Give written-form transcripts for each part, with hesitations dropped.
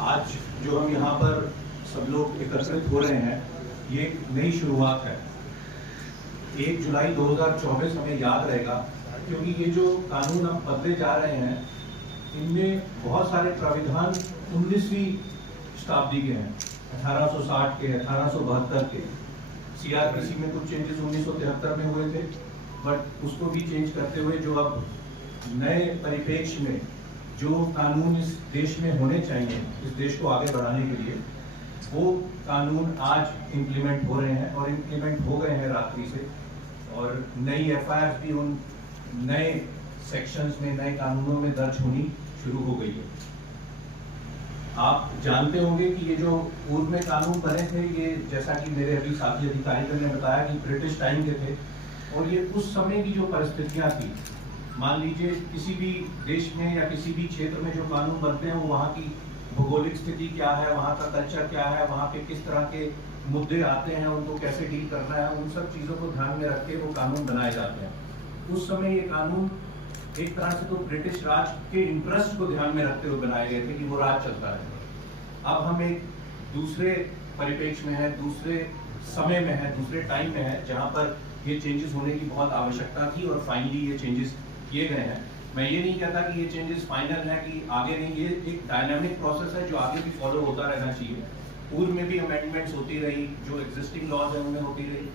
आज जो हम यहाँ पर सब लोग एकत्रित हो रहे हैं, ये एक नई शुरुआत है। 1 जुलाई 2024 हमें याद रहेगा, क्योंकि ये जो कानून हम बदले जा रहे हैं, इनमें बहुत सारे प्राविधान 19वीं शताब्दी के हैं, 1860 के, 1872 के। CRPC में कुछ चेंजेस 1973 में हुए थे, बट उसको भी चेंज करते हुए जो अब नए परिप्रेक्ष्य में जो कानून इस देश में होने चाहिए, इस देश को आगे बढ़ाने के लिए, वो कानून आज इम्प्लीमेंट हो रहे हैं और इम्प्लीमेंट हो गए हैं रात्रि से। और नई FIR भी उन नए सेक्शंस में, नए कानूनों में दर्ज होनी शुरू हो गई है। आप जानते होंगे कि ये जो पूर्व में कानून बने थे, ये जैसा कि मेरे अभी साथी अधिकारियों ने बताया कि ब्रिटिश टाइम के थे, और ये उस समय की जो परिस्थितियाँ थी, मान लीजिए किसी भी देश में या किसी भी क्षेत्र में जो कानून बनते हैं, वो वहाँ की भौगोलिक स्थिति क्या है, वहाँ का कल्चर क्या है, वहाँ पे किस तरह के मुद्दे आते हैं, उनको कैसे डील करना है, उन सब चीज़ों को ध्यान में रख के वो कानून बनाए जाते हैं। उस समय ये कानून एक तरह से तो ब्रिटिश राज के इंटरेस्ट को ध्यान में रखते हुए बनाए गए थे कि वो राज चलता रहे। अब हम एक दूसरे परिप्रेक्ष्य में है, दूसरे समय में है, दूसरे टाइम में है, जहाँ पर ये चेंजेस होने की बहुत आवश्यकता थी और फाइनली ये चेंजेस किए गए हैं। मैं ये नहीं कहता कि ये चेंजेस फाइनल है कि आगे नहीं, ये एक डायनामिक प्रोसेस है जो आगे भी फॉलो होता रहना चाहिए। पूर्व में भी अमेंडमेंट्स होती रही, जो एग्जिस्टिंग लॉज है उनमें होती रही,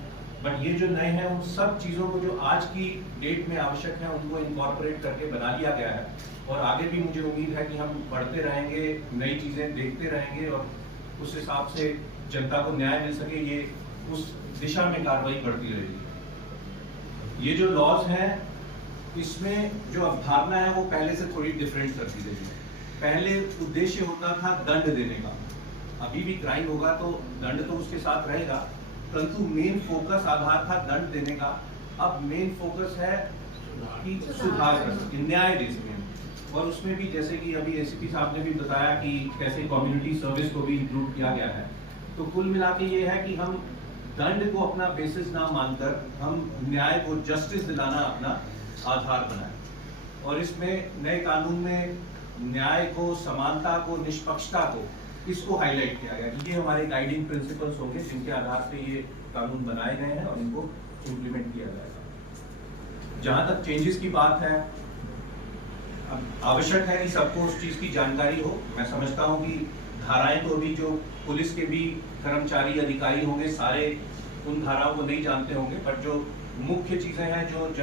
बट ये जो नए हैं उन सब चीज़ों को जो आज की डेट में आवश्यक है उनको इनकॉर्पोरेट करके बना लिया गया है। और आगे भी मुझे उम्मीद है कि हम बढ़ते रहेंगे, नई चीज़ें देखते रहेंगे और उस हिसाब से जनता को न्याय मिल सके, ये उस दिशा में कार्रवाई बढ़ती रहेगी। ये जो लॉज हैं, इसमें जो अवधारणा है वो पहले से थोड़ी डिफरेंट कर दी गई है। पहले उद्देश्य होता था दंड देने का, अभी भी क्राइम होगा तो दंड तो उसके साथ रहेगा, परंतु मेन फोकस आधार था दंड देने का। अब मेन फोकस है कि सुधार कर सके, न्याय दे सके। और उसमें भी जैसे कि अभी ACP साहब ने भी बताया कि कैसे कम्युनिटी सर्विस को भी इंक्लूड किया गया है। तो कुल मिला के ये है कि हम दंड को अपना बेसिस ना मानकर हम न्याय को, जस्टिस दिलाना अपना आधार बनाए। और इसमें नए कानून में न्याय को, समानता को, निष्पक्षता को, इसको हाईलाइट किया गया कि ये हमारे गाइडिंग प्रिंसिपल्स होंगे जिनके आधार पे ये कानून बनाए गए हैं और इनको इम्प्लीमेंट किया जाएगा। जहां तक चेंजेस की बात है, अब आवश्यक है कि सबको उस चीज की जानकारी हो। मैं समझता हूं कि धाराएं तो अभी जो पुलिस के भी कर्मचारी, अधिकारी होंगे, सारे उन धाराओं को नहीं जानते होंगे, बट जो मुख्य चीजें हैं जो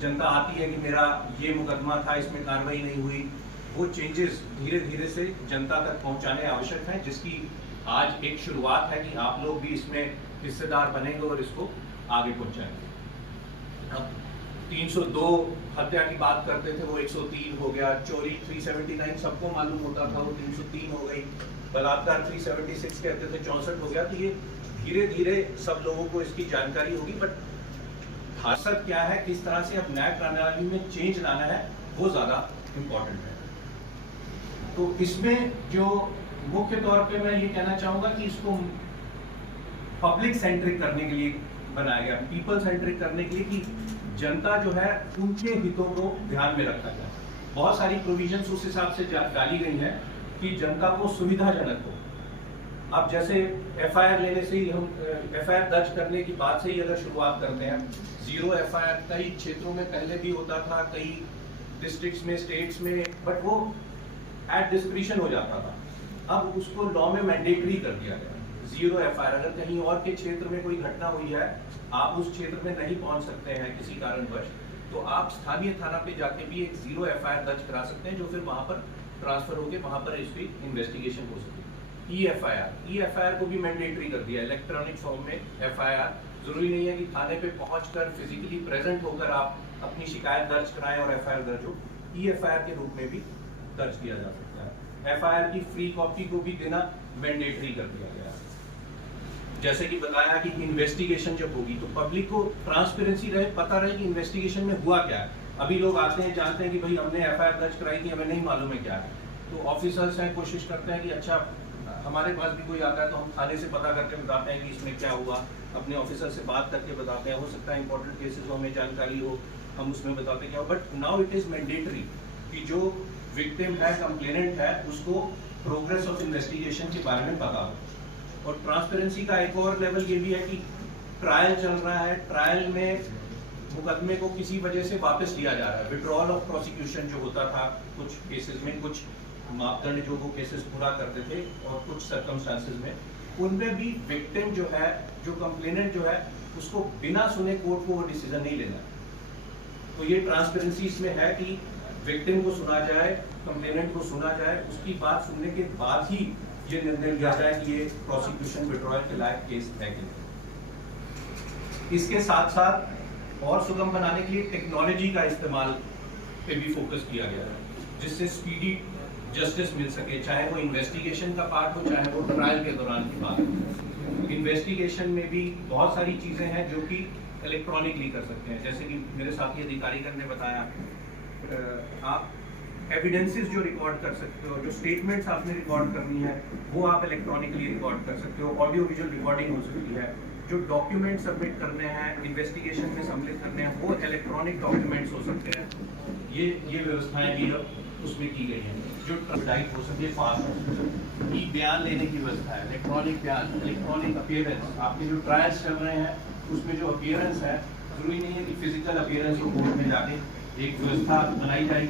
जनता आती है कि मेरा ये मुकदमा था, इसमें कार्रवाई नहीं हुई, वो चेंजेस धीरे धीरे से जनता तक पहुंचाने आवश्यक हैं, जिसकी आज एक शुरुआत है कि आप लोग भी इसमें हिस्सेदार बनेंगे और इसको आगे पहुंचाएंगे। अब 302 हत्या की बात करते थे, वो 103 हो गया। चोरी 379 सबको मालूम होता था, वो 303 हो गई। बलात्कार 376 कहते थे, 64 हो गया। तो ये धीरे धीरे सब लोगों को इसकी जानकारी होगी, बट खासियत क्या है, किस तरह से अब न्याय प्रणाली में चेंज लाना है, वो ज्यादा इम्पोर्टेंट है। तो इसमें जो मुख्य तौर पे मैं ये कहना चाहूंगा कि इसको पब्लिक सेंट्रिक करने के लिए बनाया गया, पीपल सेंट्रिक करने के लिए, कि जनता जो है उनके हितों को ध्यान में रखा जाए। बहुत सारी प्रोविजंस उस हिसाब से डाली गई हैं कि जनता को सुविधाजनक हो। अब जैसे FIR लेने से ही, हम FIR दर्ज करने की बात से ही अगर शुरुआत करते हैं, 0 FIR कई क्षेत्रों में पहले भी होता था, कई डिस्ट्रिक्ट्स में, स्टेट्स में, बट वो एट डिस्क्रिशन हो जाता था। अब उसको लॉ में मैंडेटरी कर दिया गया, 0 FIR। अगर कहीं और के क्षेत्र में कोई घटना हुई है, आप उस क्षेत्र में नहीं पहुंच सकते हैं किसी कारणवश, तो आप स्थानीय थाना पे जाके भी एक 0 FIR दर्ज करा सकते हैं, जो फिर वहां पर ट्रांसफर होकर वहां पर इसकी इन्वेस्टिगेशन हो सके। E-FIR को भी मैंडेटरी कर दिया, इलेक्ट्रॉनिक फॉर्म में FIR। जरूरी नहीं है कि थाने पे पहुंचकर फिजिकली प्रेजेंट होकर आप अपनी शिकायत दर्ज कराएं और FIR दर्ज हो, E-FIR के रूप में भी दर्ज किया जा सकता है। FIR की फ्री कॉपी को भी देना मैंडेटरी कर दिया गया। जैसे कि बताया कि इन्वेस्टिगेशन जब होगी तो पब्लिक को ट्रांसपेरेंसी रहे, पता रहे कि इन्वेस्टिगेशन में हुआ क्या है। अभी लोग आते हैं, जानते हैं कि भाई हमने FIR दर्ज कराई थी, हमें नहीं मालूम है क्या है। तो ऑफिसर्स हैं, कोशिश करते हैं कि अच्छा, हमारे पास भी कोई आता है तो हम थाने से पता करके बताते हैं कि इसमें क्या हुआ, अपने ऑफिसर से बात करके बताते हैं। हो सकता है इंपॉर्टेंट केसेस हो, हमें जानकारी हो, हम उसमें बताते क्या हो। But now it is mandatory कि जो विक्टिम है, कंप्लेनेंट है, उसको प्रोग्रेस ऑफ इन्वेस्टिगेशन के बारे में पता हो। और ट्रांसपेरेंसी का एक और लेवल ये भी है कि ट्रायल चल रहा है, ट्रायल में मुकदमे को किसी वजह से वापस लिया जा रहा है, विड्रॉल ऑफ प्रोसिक्यूशन जो होता था कुछ केसेस में, कुछ मापदंड जो वो केसेस पूरा करते थे और कुछ सर्कमस्टांसेस में, उनमें भी विक्टिम जो है, जो कंप्लेनेंट जो है, उसको बिना सुने कोर्ट को वो डिसीजन नहीं लेना। तो ये ट्रांसपेरेंसी इसमें है कि विक्टिम को सुना जाए, कंप्लेनेंट को सुना जाए, उसकी बात सुनने के बाद ही ये निर्णय लिया जाए कि ये प्रोसिक्यूशन विड्रॉल के लायक केस है कि नहीं। इसके साथ साथ और सुगम बनाने के लिए टेक्नोलॉजी का इस्तेमाल पे भी फोकस किया गया है, जिससे स्पीडी जस्टिस मिल सके, चाहे वो इन्वेस्टिगेशन का पार्ट हो, चाहे वो ट्रायल के दौरान की बात हो। इन्वेस्टिगेशन में भी बहुत सारी चीज़ें हैं जो कि इलेक्ट्रॉनिकली कर सकते हैं, जैसे कि मेरे साथी अधिकारीगण ने बताया, आप एविडेंसेस जो रिकॉर्ड कर सकते हो, जो स्टेटमेंट्स आपने रिकॉर्ड करनी है वो आप इलेक्ट्रॉनिकली रिकॉर्ड कर सकते हो, ऑडियो विजुअल रिकॉर्डिंग हो सकती है, जो डॉक्यूमेंट सबमिट करने हैं, इन्वेस्टिगेशन में सम्मिलित करने हैं, वो इलेक्ट्रॉनिक डॉक्यूमेंट्स हो सकते हैं। ये व्यवस्थाएं भी उसमें की गई हैं, जो टाइप हो सकती है, फास्ट हो सकती है, बयान लेने की व्यवस्था है, इलेक्ट्रॉनिक बयान, इलेक्ट्रॉनिक अपीयरेंस। आपके जो ट्रायल्स चल रहे हैं उसमें जो अपीयरेंस है, जरूरी नहीं है कि फिजिकल अपीयरेंस को कोर्ट में जाके एक व्यवस्था बनाई जाएगी।